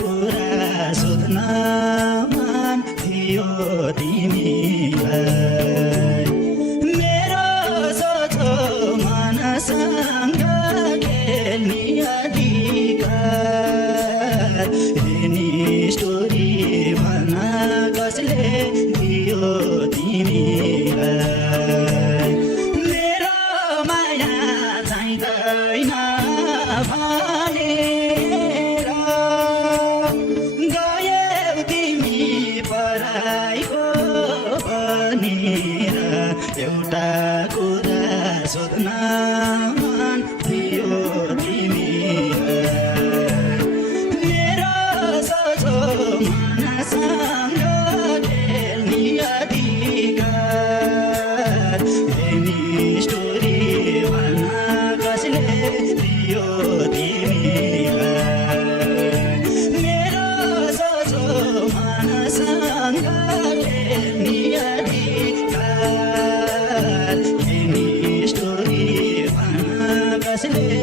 कुरा सोध्न मन थियो तिमीलाई मेरो सोझो मनसँग खेल्ने अधिकार यिनी स्टोरी भन्न कसले दियो तिमीलाई मेरो माया चाहिँदैन भनेर गयौ तिमी पराइको भनेर एउटा कुरा सोध्न मन थियो तिमीलाई मेरो सोझो मनसँग खेल्ने अधिकार यिनी स्टोरी भन्न कसले दियो तिमीलाई मेरो सोझो मनसँग खेल्ने अधिकार यिनी स्टोरी भन्न कसले